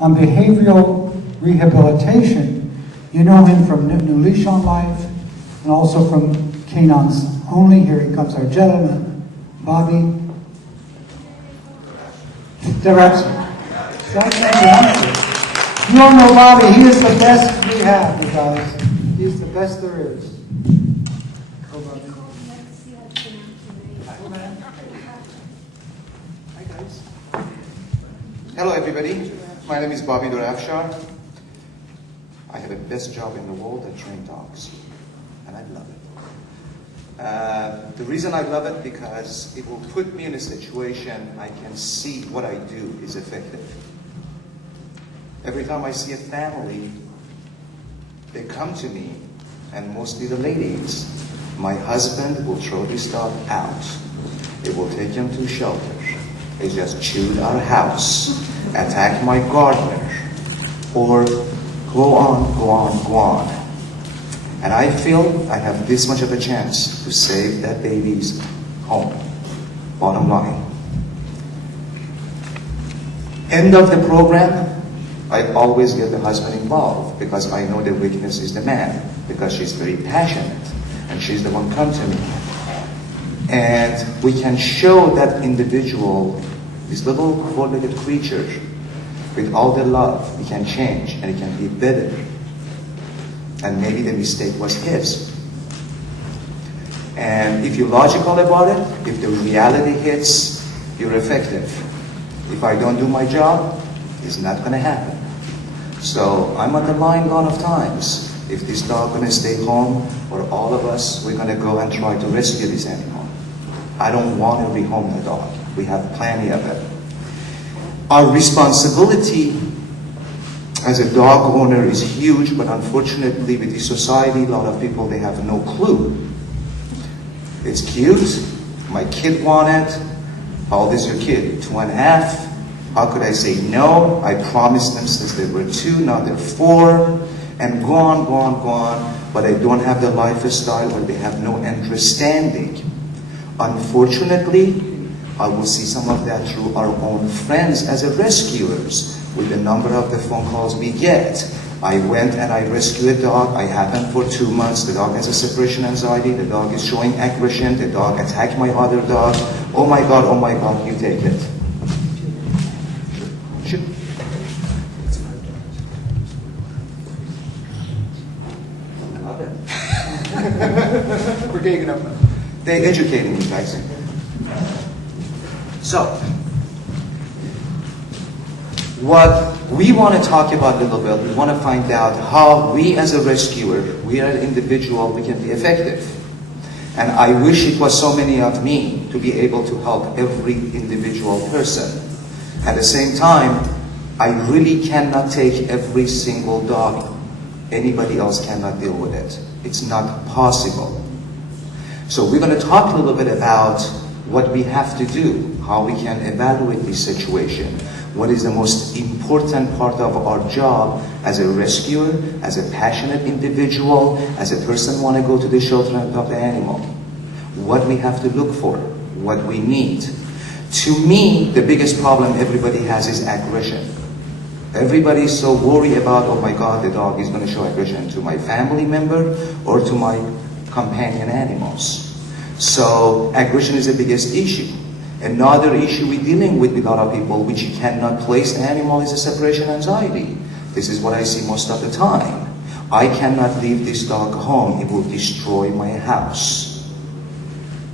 On behavioral rehabilitation, you know him from New Leash on Life and also from Canaan's Only. Here he comes, our gentleman, Bobby Dorafshar. You don't know Bobby, he is the best we have, you guys. He's the best there is. Go, Bobby. Hi, guys. Hello, everybody. My name is Bobby Dorafshar. I have the best job in the world. I train dogs, and I love it. The reason I love it because it will put me in a situation I can see what I do is effective. Every time I see a family, they come to me, and mostly the ladies. My husband will throw this dog out. It will take him to shelter. It just chewed our house, attack my gardener, or go on. And I feel I have this much of a chance to save that baby's home. Bottom line. End of the program, I always get the husband involved because I know the weakness is the man, because she's very passionate and she's the one come to me. And we can show that individual, this little four-legged creature, with all the love, he can change and he can be better. And maybe the mistake was his. And if you're logical about it, if the reality hits, you're effective. If I don't do my job, it's not going to happen. So I'm on the line a lot of times. If this dog going to stay home, or all of us, we're going to go and try to rescue this animal. I don't want to rehome the dog. We have plenty of it. Our responsibility as a dog owner is huge, but unfortunately with this society, a lot of people, they have no clue. It's cute. My kid wanted. How old is your kid? 2.5. How could I say no? I promised them since they were 2, now they're 4, and go on, but I don't have the lifestyle where they have no understanding. Unfortunately, I will see some of that through our own friends as a rescuers with the number of the phone calls we get. I went and I rescued a dog. I had him for 2 months. The dog has a separation anxiety. The dog is showing aggression. The dog attacked my other dog. Oh my God, you take it. Sure. We're getting up now. They're educating me, guys. So, what we want to talk about a little bit, we want to find out how we as a rescuer, we are an individual, we can be effective. And I wish it was so many of me to be able to help every individual person. At the same time, I really cannot take every single dog. Anybody else cannot deal with it. It's not possible. So we're going to talk a little bit about what we have to do, how we can evaluate this situation, what is the most important part of our job as a rescuer, as a passionate individual, as a person want to go to the shelter and adopt the animal, what we have to look for, what we need. To me, the biggest problem everybody has is aggression. Everybody is so worried about, oh my God, the dog is going to show aggression to my family member or to my companion animals. So aggression is the biggest issue. Another issue we're dealing with a lot of people, which you cannot place an animal, is a separation anxiety. This is what I see most of the time. I cannot leave this dog home. It will destroy my house.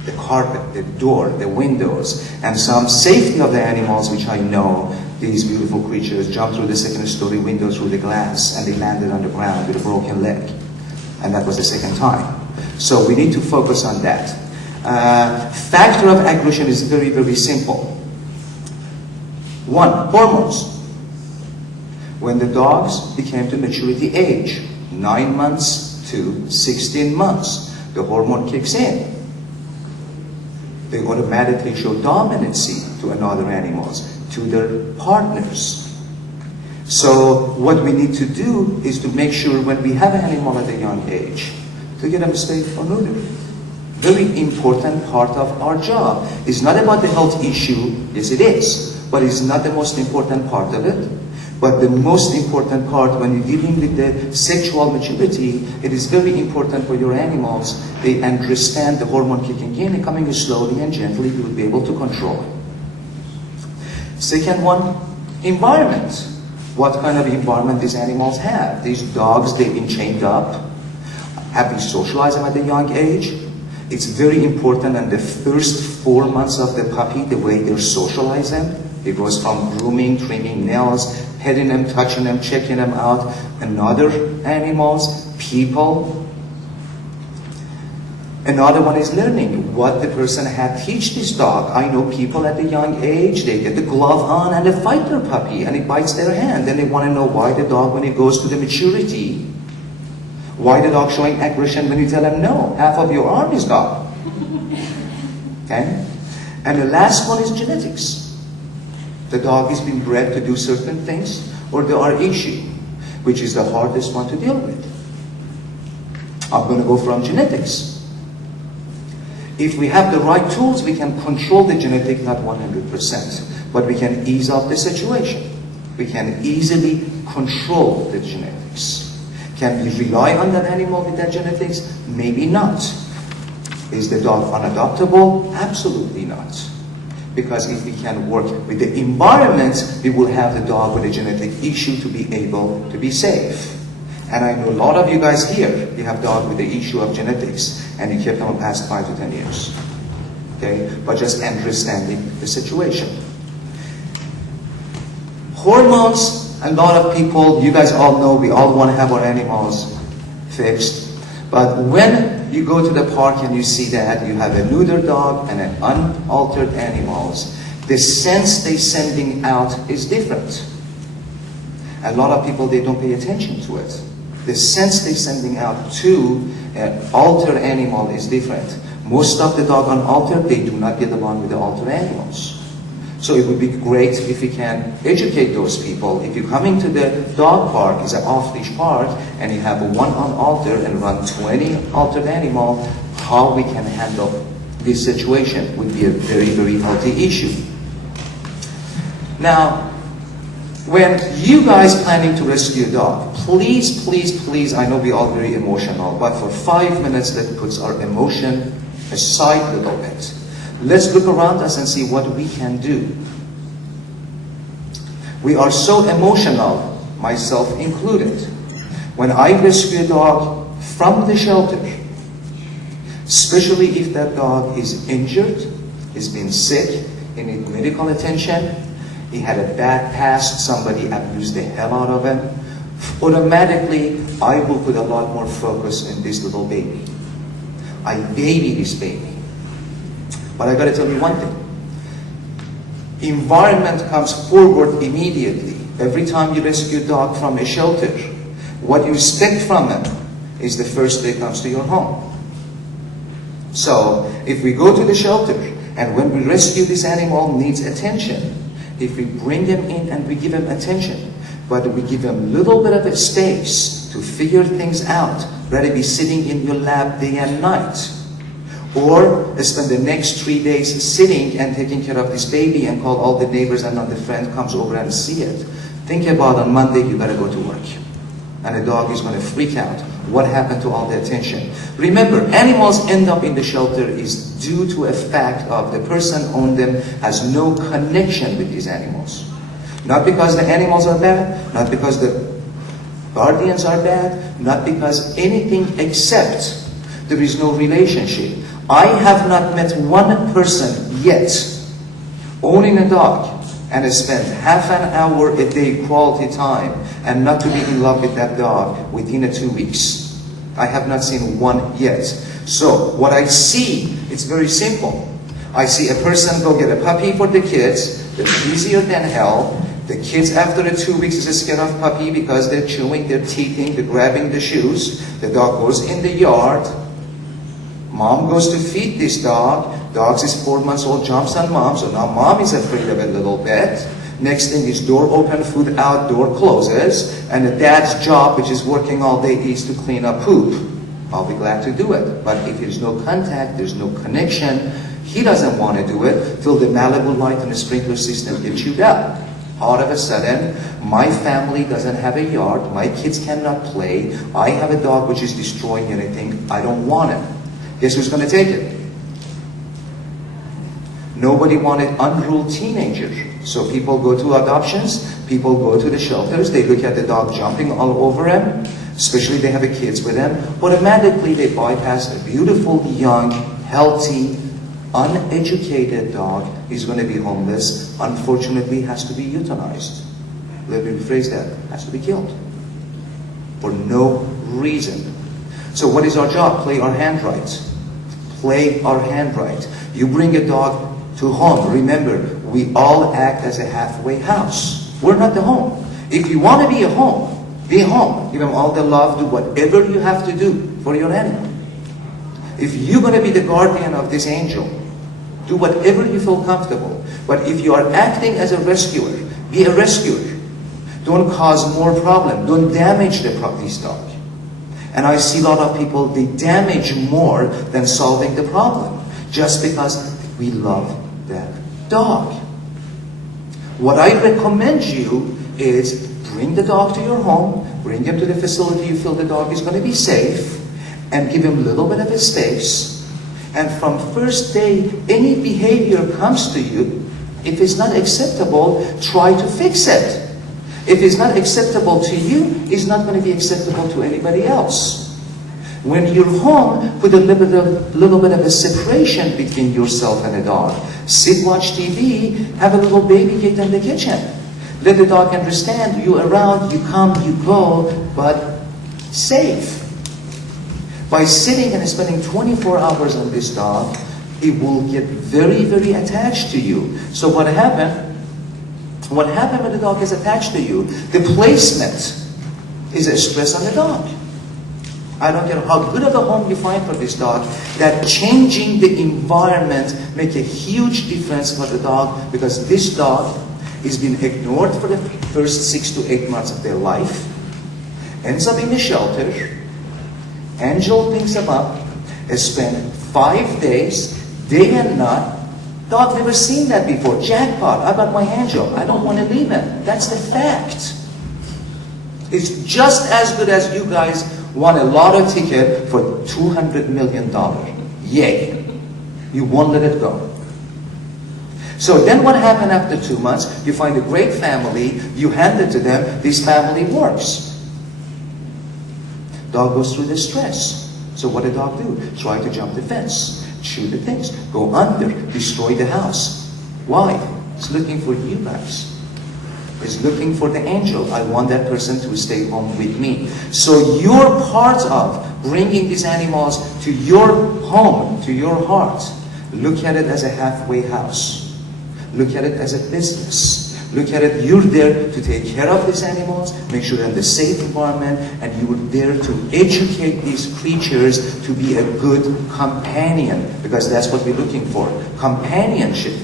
The carpet, the door, the windows, and some safety of the animals, which I know these beautiful creatures jump through the second-story window through the glass, and they landed on the ground with a broken leg. And that was the second time. So we need to focus on that. Factor of aggression is very, very simple. 1, hormones. When the dogs became to maturity age, 9 months to 16 months, the hormone kicks in. They automatically show dominancy to another animals, to their partners. So what we need to do is to make sure when we have an animal at a young age, to get them safe or neutered. Very important part of our job. It's not about the health issue, yes it is, but it's not the most important part of it. But the most important part when you're dealing with the sexual maturity, it is very important for your animals. They understand the hormone kicking in and coming slowly and gently, you will be able to control it. Second one, environment. What kind of environment these animals have? These dogs, they've been chained up. Have we socialized them at a young age? It's very important in the first 4 months of the puppy, the way they're socializing. It goes from grooming, trimming nails, petting them, touching them, checking them out, and other animals, people. Another one is learning what the person had teach this dog. I know people at a young age, they get the glove on and they fight their puppy and it bites their hand. Then they want to know why the dog, when it goes to the maturity, why the dog showing aggression when you tell them no, half of your arm is gone. Okay? And the last one is genetics. The dog is being bred to do certain things, or there are issues, which is the hardest one to deal with. I'm going to go from genetics. If we have the right tools, we can control the genetic, not 100%, but we can ease up the situation. We can easily control the genetics. Can we rely on that animal with that genetics? Maybe not. Is the dog unadoptable? Absolutely not. Because if we can work with the environment, we will have the dog with a genetic issue to be able to be safe. And I know a lot of you guys here, you have dog with the issue of genetics, and you kept them the past 5 to 10 years. Okay? But just understanding the situation. Hormones, a lot of people, you guys all know, we all want to have our animals fixed. But when you go to the park and you see that you have a neuter dog and an unaltered animals, the sense they're sending out is different. A lot of people, they don't pay attention to it. The sense they're sending out to an altered animal is different. Most of the dog unaltered, they do not get along with the altered animals. So it would be great if we can educate those people. If you're coming to the dog park, it's an off-leash park, and you have one unaltered and run 20 altered animals, how we can handle this situation would be a very, very healthy issue. Now, when you guys planning to rescue a dog, please, please, please, I know we're all very emotional, but for 5 minutes, let's put our emotion aside a little bit. Let's look around us and see what we can do. We are so emotional, myself included. When I rescue a dog from the shelter, especially if that dog is injured, has been sick, he needs medical attention, he had a bad past, somebody abused the hell out of him, automatically I will put a lot more focus in this little baby. I baby this baby. But I got to tell you one thing. Environment comes forward immediately. Every time you rescue a dog from a shelter, what you expect from him is the first day comes to your home. So, if we go to the shelter, and when we rescue this animal needs attention, if we bring him in and we give him attention, but we give him a little bit of a space to figure things out, rather be sitting in your lap day and night, or spend the next 3 days sitting and taking care of this baby and call all the neighbors and the friend comes over and see it. Think about on Monday you gotta go to work. And the dog is gonna freak out. What happened to all the attention? Remember, animals end up in the shelter is due to a fact of the person owned them has no connection with these animals. Not because the animals are bad, not because the guardians are bad, not because anything except there is no relationship. I have not met one person yet owning a dog and spend half an hour a day quality time and not to be in love with that dog within 2 weeks. I have not seen one yet. So what I see, it's very simple. I see a person go get a puppy for the kids. They're busier than hell. The kids after 2 weeks is scared of puppy because they're chewing, they're teething, they're grabbing the shoes. The dog goes in the yard. Mom goes to feed this dog. Dog is 4 months old, jumps on mom, so now mom is afraid of it a little bit. Next thing is door open, food out, door closes, and the dad's job, which is working all day, is to clean up poop. I'll be glad to do it. But if there's no contact, there's no connection, he doesn't want to do it till the Malibu light and the sprinkler system get chewed out. All of a sudden, my family doesn't have a yard, my kids cannot play, I have a dog which is destroying anything, I don't want it. Guess who's going to take it? Nobody wanted unruly teenagers. So people go to adoptions, people go to the shelters, they look at the dog jumping all over them, especially they have the kids with them, automatically they bypass a beautiful, young, healthy, uneducated dog. He's going to be homeless, unfortunately has to be euthanized. Let me rephrase that, has to be killed. For no reason. So what is our job? Play our hand right. Play our hand right. You bring a dog to home. Remember, we all act as a halfway house. We're not the home. If you want to be a home, be home. Give them all the love, do whatever you have to do for your animal. If you're going to be the guardian of this angel, do whatever you feel comfortable. But if you are acting as a rescuer, be a rescuer. Don't cause more problem. Don't damage this dog. And I see a lot of people, they damage more than solving the problem. Just because we love that dog. What I recommend you is bring the dog to your home, bring him to the facility you feel the dog is going to be safe, and give him a little bit of a space. And from first day, any behavior comes to you, if it's not acceptable, try to fix it. If it's not acceptable to you, it's not going to be acceptable to anybody else. When you're home, put a little bit of a separation between yourself and the dog. Sit, watch TV, have a little baby gate in the kitchen. Let the dog understand you around, you come, you go, but safe. By sitting and spending 24 hours on this dog, it will get very, very attached to you. So what happened? What happened when the dog is attached to you? The placement is a stress on the dog. I don't care how good of a home you find for this dog, that changing the environment make a huge difference for the dog, because this dog is being ignored for the first 6 to 8 months of their life, ends up in the shelter, angel picks him up, spend 5 days, day and night. Dog never seen that before. Jackpot, I got my angel. I don't want to leave him. That's the fact. It's just as good as you guys won a lotto ticket for $200 million. Yay. You won't let it go. So then what happened after 2 months? You find a great family, you hand it to them, this family works. Dog goes through the stress. So what did dog do? Try to jump the fence, chew the things, go under, destroy the house. Why? It's looking for you guys. It's looking for the angel. I want that person to stay home with me. So you're part of bringing these animals to your home, to your heart. Look at it as a halfway house. Look at it as a business. Look at it, you're there to take care of these animals, make sure they're in a safe environment, and you're there to educate these creatures to be a good companion, because that's what we're looking for, companionship.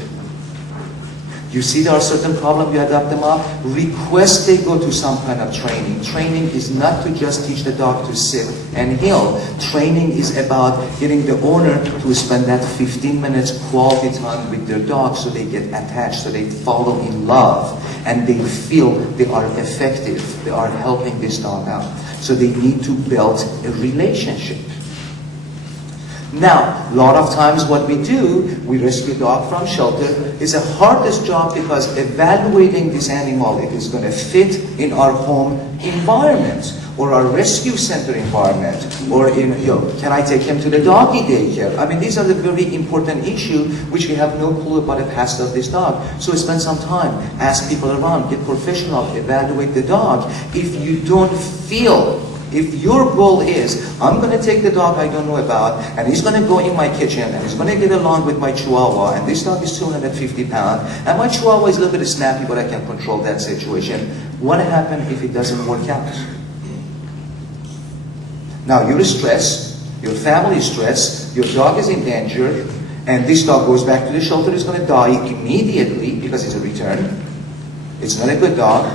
You see there are certain problems, you adopt them up, request they go to some kind of training. Training is not to just teach the dog to sit and heel. Training is about getting the owner to spend that 15 minutes quality time with their dog so they get attached, so they fall in love, and they feel they are effective, they are helping this dog out. So they need to build a relationship. Now, a lot of times what we do, we rescue a dog from shelter. It's the hardest job because evaluating this animal, if it's going to fit in our home environment or our rescue center environment, or in, can I take him to the doggy daycare? I mean, these are the very important issues which we have no clue about the past of this dog. So spend some time, ask people around, get professional, evaluate the dog. If you don't feel, if your goal is, I'm going to take the dog I don't know about, and he's going to go in my kitchen, and he's going to get along with my Chihuahua, and this dog is 250 pounds, and my Chihuahua is a little bit snappy, but I can control that situation. What happens if it doesn't work out? Now you're stressed, your family is stressed, your dog is in danger, and this dog goes back to the shelter, it's going to die immediately because it's a return. It's not a good dog.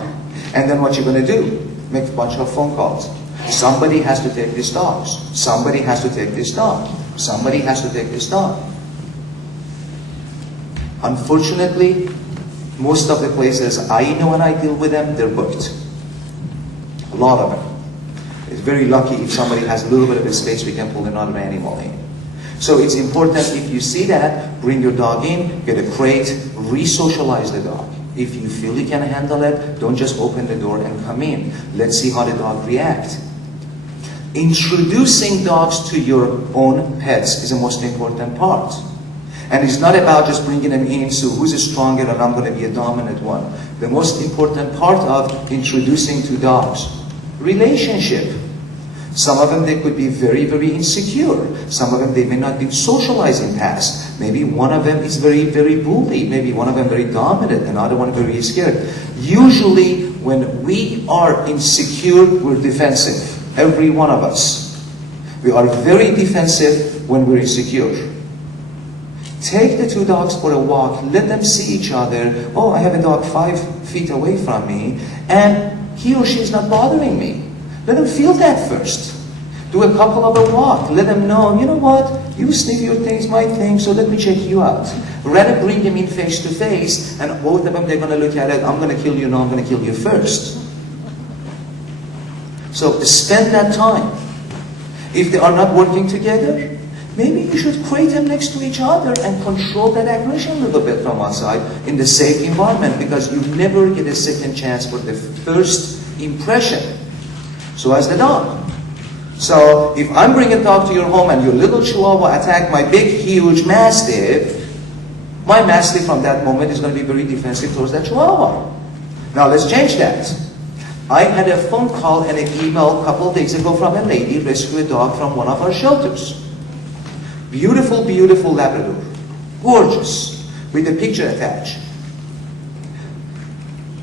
And then what you're going to do? Make a bunch of phone calls. Somebody has to take this dog. Somebody has to take this dog. Somebody has to take this dog. Unfortunately, Most of the places I know and I deal with them, they're booked. A lot of them. It's very lucky if somebody has a little bit of a space, we can pull another animal in. So it's important, if you see that, bring your dog in, get a crate, re-socialize the dog. If you feel you can handle it, don't just open the door and come in. Let's see how the dog reacts. Introducing dogs to your own pets is the most important part. And it's not about just bringing them in, so who's stronger and I'm going to be a dominant one. The most important part of introducing to dogs, relationship. Some of them, they could be very, very insecure. Some of them, they may not be socialized in past. Maybe one of them is very, very bully. Maybe one of them very dominant, another one very scared. Usually, when we are insecure, we're defensive. Every one of us. We are very defensive when we're insecure. Take the two dogs for a walk. Let them see each other. Oh, I have a dog 5 feet away from me, and he or she is not bothering me. Let them feel that first. Do a couple of a walk. Let them know, you know what? You sniff your things, my things, so let me check you out. Rather bring them in face to face, and both of them, they're going to look at it. I'm going to kill you, no, I'm going to kill you first. So spend that time. If they are not working together, maybe you should crate them next to each other and control that aggression a little bit from outside in the safe environment, because you never get a second chance for the first impression. So as the dog. So if I'm bringing a dog to your home and your little Chihuahua attacked my big, huge Mastiff, my Mastiff from that moment is going to be very defensive towards that Chihuahua. Now let's change that. I had a phone call and an email a couple of days ago from a lady rescued a dog from one of our shelters. Beautiful, beautiful Labrador. Gorgeous. With a picture attached.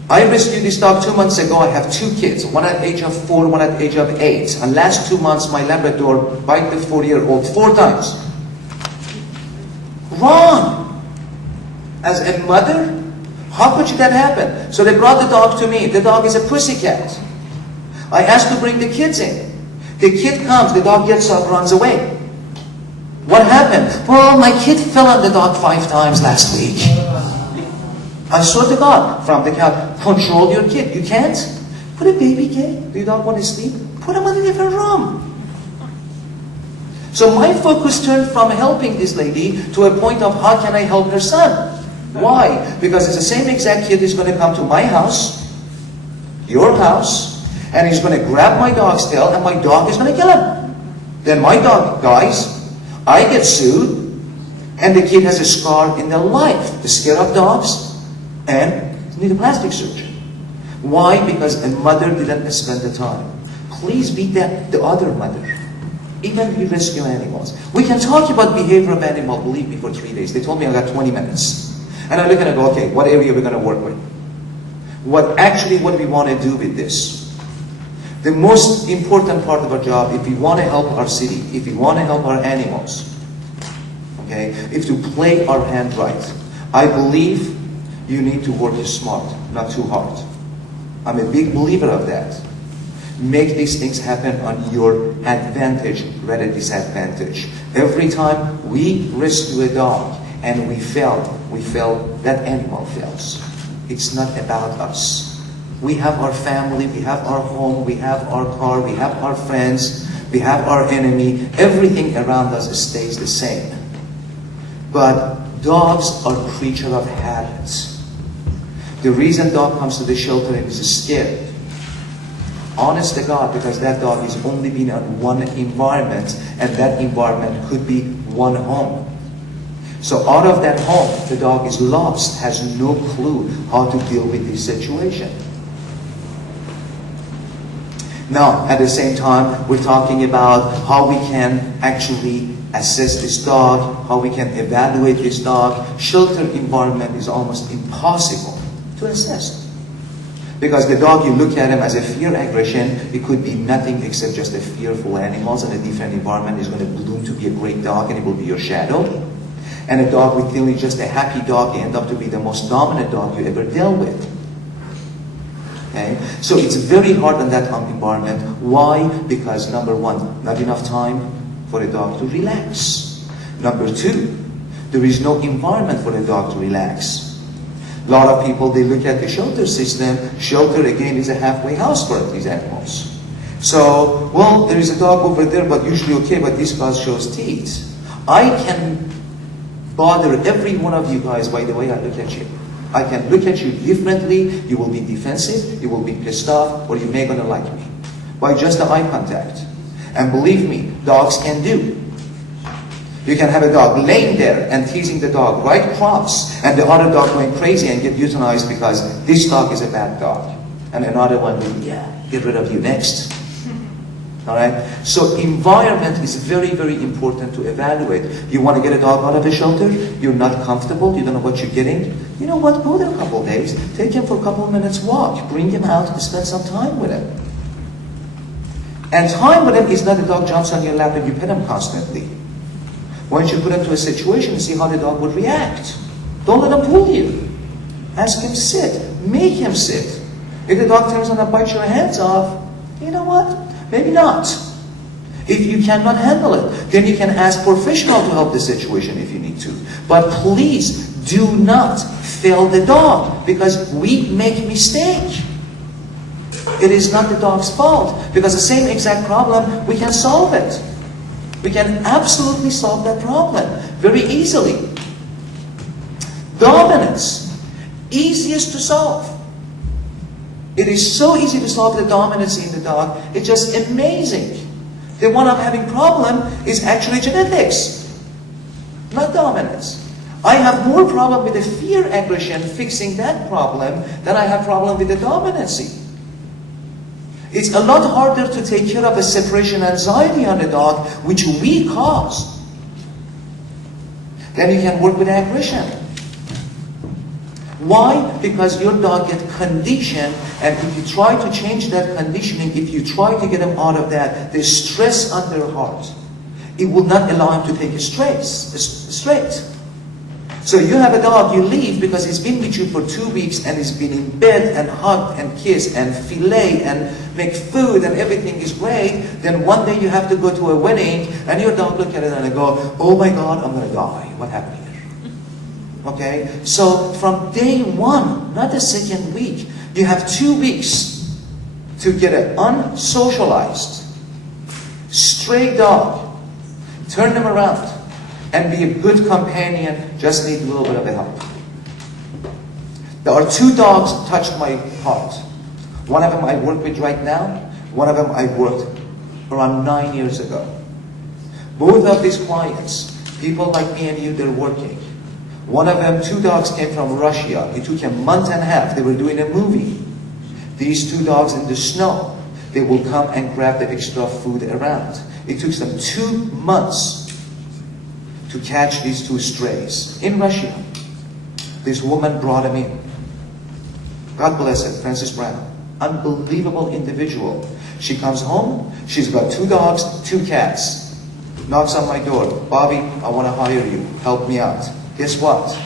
I rescued this dog 2 months ago. I have 2 kids. One at the age of 4, one at the age of 8. And last 2 months, my Labrador bit the 4-year-old 4 times. Wrong. As a mother, how could that happen? So they brought the dog to me. The dog is a pussycat. I asked to bring the kids in. The kid comes, the dog gets up, runs away. What happened? Well, my kid fell on the dog 5 times last week. I swear to God, from the couch, control your kid. You can't? Put a baby kid. Do you not want to sleep? Put him in a different room. So my focus turned from helping this lady to a point of how can I help her son? Why? Because it's the same exact kid who's going to come to my house, your house, and he's going to grab my dog's tail and my dog is going to kill him. Then my dog dies, I get sued, and the kid has a scar in their life. They're scared of dogs and need a plastic surgery. Why? Because a mother didn't spend the time. Please be the other mother. Even if you rescue animals. We can talk about behavior of animal, believe me, for 3 days. They told me I got 20 minutes. And I look at it and go, okay, what area are we going to work with? What do we want to do with this? The most important part of our job, if we want to help our city, if we want to help our animals, okay, is to play our hand right. I believe you need to work smart, not too hard. I'm a big believer of that. Make these things happen on your advantage rather than disadvantage. Every time we rescue a dog and we fail, that animal fails. It's not about us. We have our family, we have our home, we have our car, we have our friends, we have our enemy. Everything around us stays the same. But dogs are creatures of habits. The reason dog comes to the shelter and is scared, honest to God, because that dog is only been in one environment, and that environment could be one home. So out of that home, the dog is lost, has no clue how to deal with this situation. Now, at the same time, we're talking about how we can actually assess this dog, how we can evaluate this dog. Shelter environment is almost impossible to assess. Because the dog, you look at him as a fear aggression, it could be nothing except just a fearful animal, and a different environment is going to bloom to be a great dog, and it will be your shadow. And a dog with feeling just a happy dog, you end up to be the most dominant dog you ever dealt with. Okay? So it's very hard in that environment. Why? Because number one, not enough time for a dog to relax. Number two, there is no environment for a dog to relax. A lot of people, they look at the shelter system. Shelter, again, is a halfway house for these animals. So, well, there is a dog over there, but usually okay, but this guy shows teeth. I can bother every one of you guys by the way I look at you. I can look at you differently. You will be defensive, you will be pissed off, or you may gonna like me. By just the eye contact. And believe me, dogs can do. You can have a dog laying there and teasing the dog right across, and the other dog going crazy and get euthanized because this dog is a bad dog. And another one will, yeah, get rid of you next. Alright? So environment is very, very important to evaluate. You want to get a dog out of the shelter, you're not comfortable, you don't know what you're getting. You know what, go there a couple of days, take him for a couple of minutes walk, bring him out and spend some time with him. And time with him is not the dog jumps on your lap and you pet him constantly. Why don't you put him to a situation and see how the dog would react? Don't let him pull you. Ask him to sit. Make him sit. If the dog turns on and bites your hands off, you know what? Maybe not. If you cannot handle it, then you can ask professional to help the situation if you need to. But please do not fail the dog because we make mistake. It is not the dog's fault because the same exact problem, we can solve it. We can absolutely solve that problem very easily. Dominance, easiest to solve. It is so easy to solve the dominance in the dog. It's just amazing. The one I'm having problem is actually genetics, not dominance. I have more problem with the fear aggression fixing that problem than I have problem with the dominancy. It's a lot harder to take care of a separation anxiety on the dog, which we cause. Then you can work with aggression. Why? Because your dog gets conditioned, and if you try to change that conditioning, if you try to get them out of that, the stress on their heart, it will not allow him to take a straight. So you have a dog, you leave because he's been with you for 2 weeks and he's been in bed and hugged and kissed and fillet and make food and everything is great. Then one day you have to go to a wedding and your dog look at it and go, oh my God, I'm going to die. What happened here? Okay? So from day one, not the second week, you have 2 weeks to get an unsocialized, stray dog, turn them around, and be a good companion, just need a little bit of help. There are 2 dogs touched my heart. One of them I work with right now. One of them I worked around 9 years ago. Both of these clients, people like me and you, they're working. One of them, 2 dogs came from Russia. It took a month and a half. They were doing a movie. These 2 dogs in the snow, they will come and grab the extra food around. It took them 2 months to catch these 2 strays in Russia. This woman brought them in. God bless her, Frances Brown. Unbelievable individual. She comes home, she's got 2 dogs, 2 cats. Knocks on my door. Bobby, I want to hire you. Help me out. Guess what?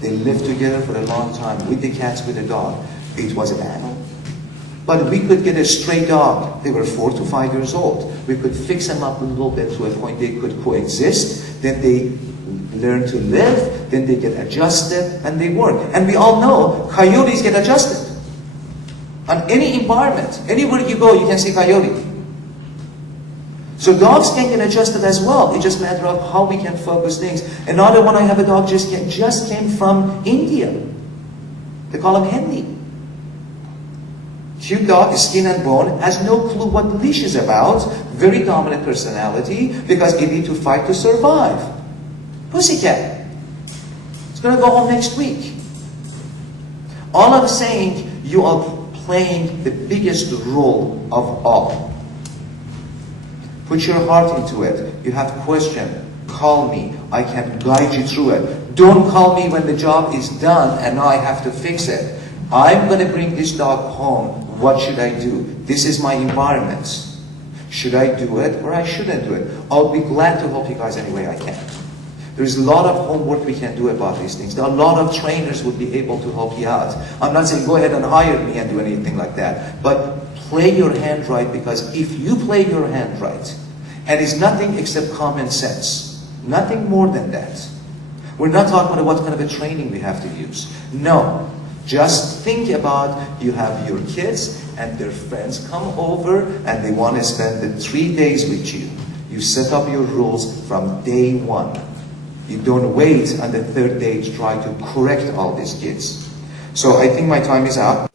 They lived together for a long time with the cats, with the dog. It was a battle. But we could get a stray dog. They were 4 to 5 years old. We could fix them up a little bit to a point they could coexist. Then they learn to live. Then they get adjusted and they work. And we all know coyotes get adjusted. On any environment, anywhere you go, you can see coyote. So dogs can get adjusted as well. It's just a matter of how we can focus things. Another one, I have a dog just came from India. They call him Hendy. Cute dog, skin and bone, has no clue what leash is about. Very dominant personality because it needs to fight to survive. Pussycat. It's going to go home next week. All I'm saying, you are playing the biggest role of all. Put your heart into it. You have a question, call me. I can guide you through it. Don't call me when the job is done and now I have to fix it. I'm going to bring this dog home. What should I do? This is my environment. Should I do it or I shouldn't do it? I'll be glad to help you guys any way I can. There's a lot of homework we can do about these things. There are a lot of trainers would be able to help you out. I'm not saying go ahead and hire me and do anything like that. But play your hand right, because if you play your hand right, and it's nothing except common sense, nothing more than that. We're not talking about what kind of a training we have to use. No. Just think about, you have your kids and their friends come over and they want to spend the 3 days with you. You set up your rules from day one. You don't wait on the 3rd day to try to correct all these kids. So I think my time is up.